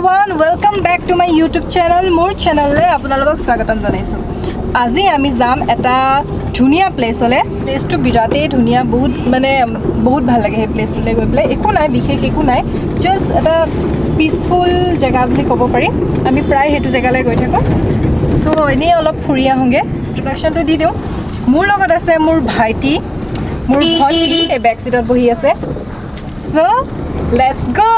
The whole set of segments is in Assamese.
everyone, welcome back to my YouTube channel. More channel le apnalok swagatam janaisu. Aji ami jam eta dhuniya place ole. Place to birate dhuniya bahut bhal lage he place to le goi pele eku nai bishekh eku nai, just eta peaceful jaga boli kobo pari. Ami pray hetu jaga le goi thako. So ene olop phuri ahunge. Introduction to di diu. Mur logot ase mur bhaiti, mur bhoti e back seat bohi ase. So let's go.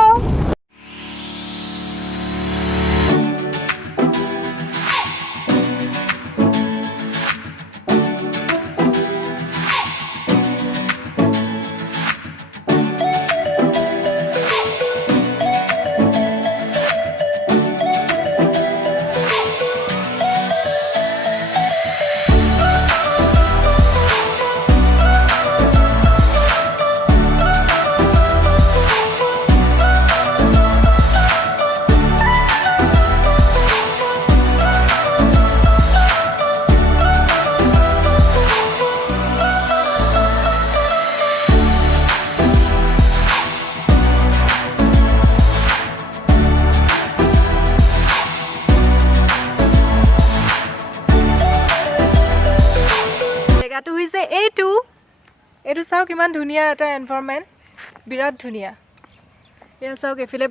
Etu sao kiman dhuniya eta environment birat dhuniya ya sao efile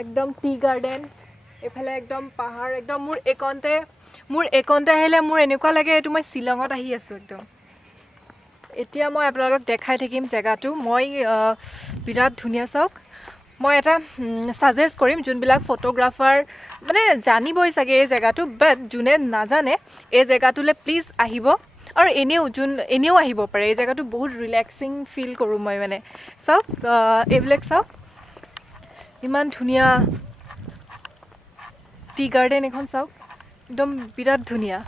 ekdom tea garden efale ekdom pahar ekdom mur ekonte hele mur enekwa lage etu moi Shillongot ahi asu ekdom etia moi apnalok dekhai thakim jaga tu moi birat dhuniya sao moi eta suggest korim jun bilak photographer mane jani boi sage ei jaga tu but june na jane ei jaga tu le please ahibo और एनेও আহিব পাৰে এই জায়গাটো বহুত ৰিল্যাক্সিং ফিল কৰো মই মানে সব এবিলাক সব ইমান ধুনিয়া টি গাৰ্ডেন এখন সব একদম বিৰাট ধুনিয়া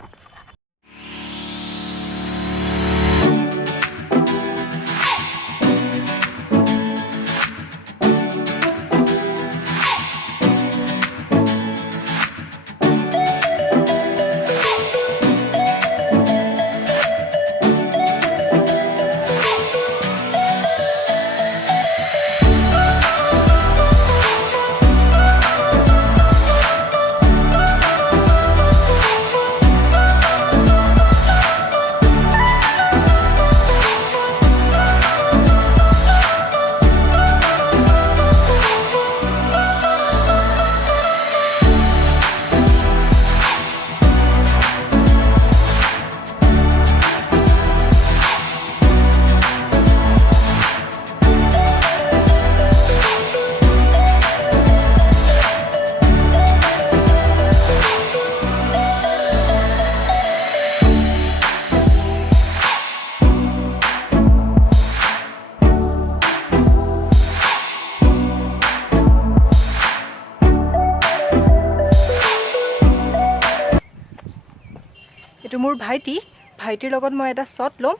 এটো মোৰ ভাইটিৰ লগত মই এটা শট লম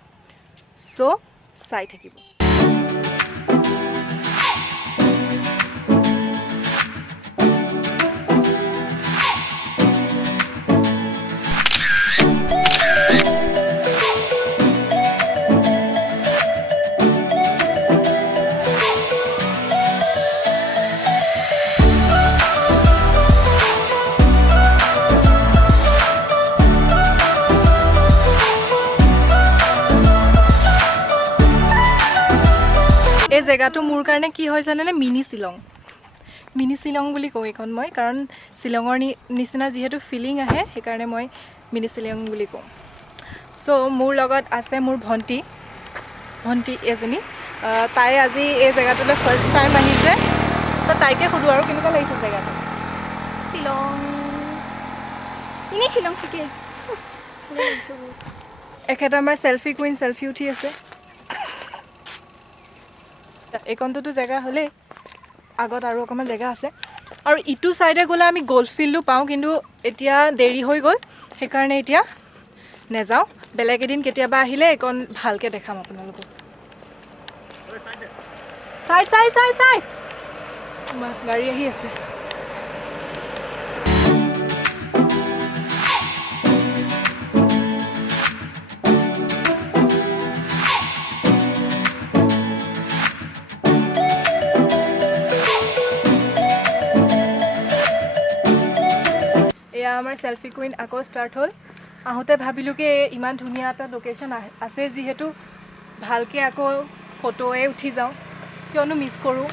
সো চাই থাকিব জায়গাটো মোৰ কাৰণে কি হয় জানেনে মিনি শিলং বুলি কওঁ এখন মই কাৰণ শিলঙৰ নিচিনা যেহেতু ফিলিং আহে সেই কাৰণে মই মিনি শিলং বুলি কওঁ সো মোৰ লগত আছে মোৰ ভন্টি এজনী তাই আজি এই জায়গাটোলে ফাৰ্স্ট টাইম আহিছে তো তাইকে খুদু আৰু কেনেকুৱা লাগিছে জায়গাটো শিলং ঠিকে এখেত আমাৰ সেলফি কুইন সেলফি উঠি আছে একন্তটো জায়গা হলে আগত আৰু অকমান জায়গা আছে আৰু ইটু সাইডে গলে আমি গল্ফ ফিল্ডও পাও কিন্তু এতিয়া দেৰি হৈ গল সেই কাৰণে এতিয়া নেযাও বেলেগ এদিন কেতিয়াবা আহিলে একন ভালকে দেখাম আপোনালোকক সাইড গাড়ী আহি আছে এয়া আমাৰ সেলফি কুইন আকৌ ষ্টাৰ্ট হ'ল আহোঁতে ভাবিলোঁ কি ইমান ধুনীয়া এটা লোকেশ্যন আছে যিহেতু ভালকৈ আকৌ ফটোৱে উঠি যাওঁ কিয়নো মিছ কৰোঁ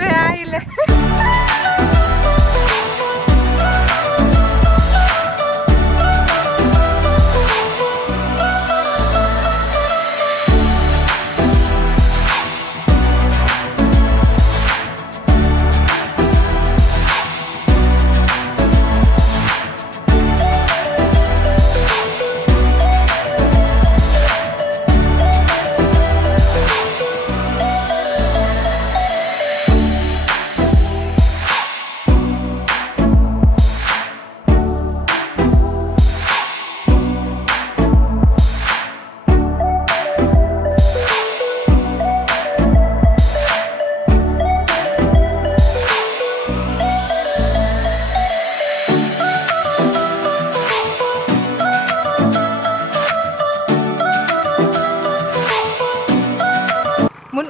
বেয়া আহিলে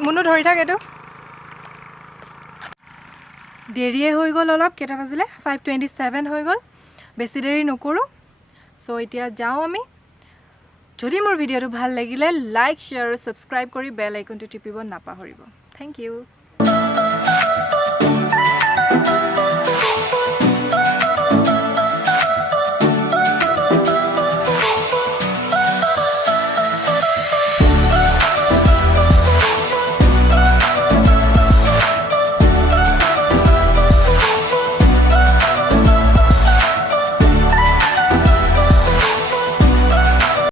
মুনু ধৰি থাক এইটো দেৰিয়ে হৈ গ'ল অলপ কেইটা বাজিলে 5:27 হৈ গ'ল বেছি দেৰি নকৰোঁ চ' এতিয়া যাওঁ আমি যদি মোৰ ভিডিঅ'টো ভাল লাগিলে লাইক শ্বেয়াৰ আৰু ছাবস্ক্ৰাইব কৰি বেল আইকনটো টিপিব নাপাহৰিব থেংক ইউ